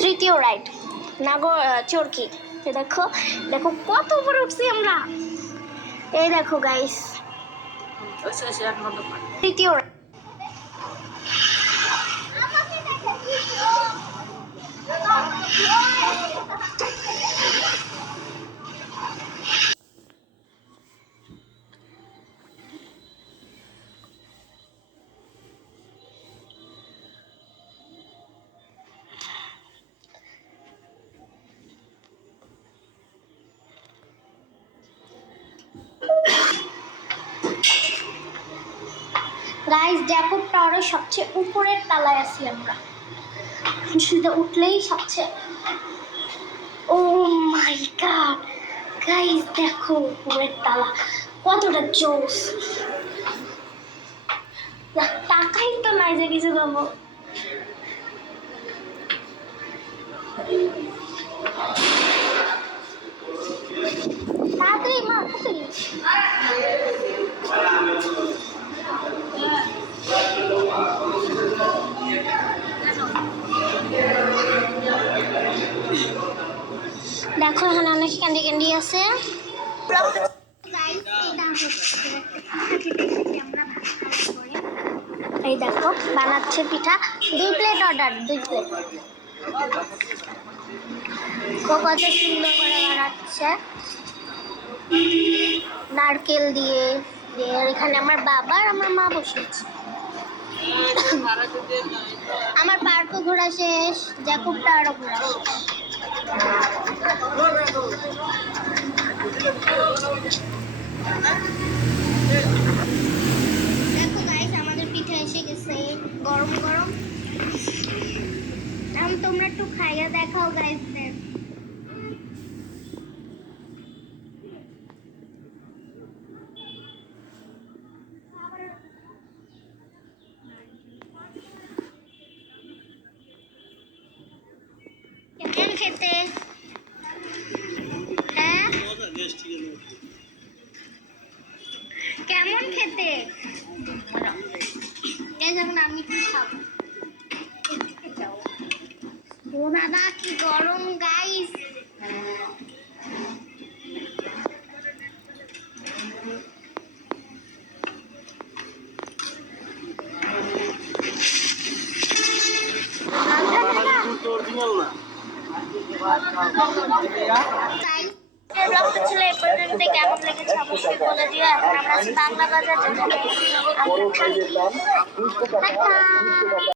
তৃতীয় রাইড নাগর চরকি। দেখো দেখো কত উপরে উঠছি আমরা। এই দেখো গাইস, তৃতীয় গাইস জ্যাকব টাওয়ারের সবচেয়ে উপরের তলায় আছি আমরা। সেটা উঠলেই সবচেয়ে, ও মাই গড গাইস দেখো উপরের তালা কতটা জোস। টাকাই তো নাই যে কিছু দেবো। তাড়াতাড়ি মা কোথায় গেছি। দেখো এখানে অনেক ক্যান্ডি ক্যান্ডি আছে। এই দেখো বানাচ্ছে পিঠা, 2 প্লেট অর্ডার, 2 প্লেট। কত সুন্দর করে বানাচ্ছে নারকেল দিয়ে। আর এখানে আমার বাবা আর আমার মা বসেছে। আমার পার্কও ঘোরা শেষ, জ্যাকবটা আরো ঘোরা শেষ। দেখো গাইস আমাদের পিঠা এসে গেছে গরম গরম। এখন তোমরা একটু খাইয়া দেখাও গাইসদের। কেমন খেতে? হ্যাঁ কেমন খেতে? এখন আমি কি খাবো? ও বাবা কি গরম গাইস। ব্লগটা ছিল এই পর্যন্ত। কেমন লেগেছে অবশ্যই বলে দিও। এখন আমরা বাংলা বাজার যাচ্ছি।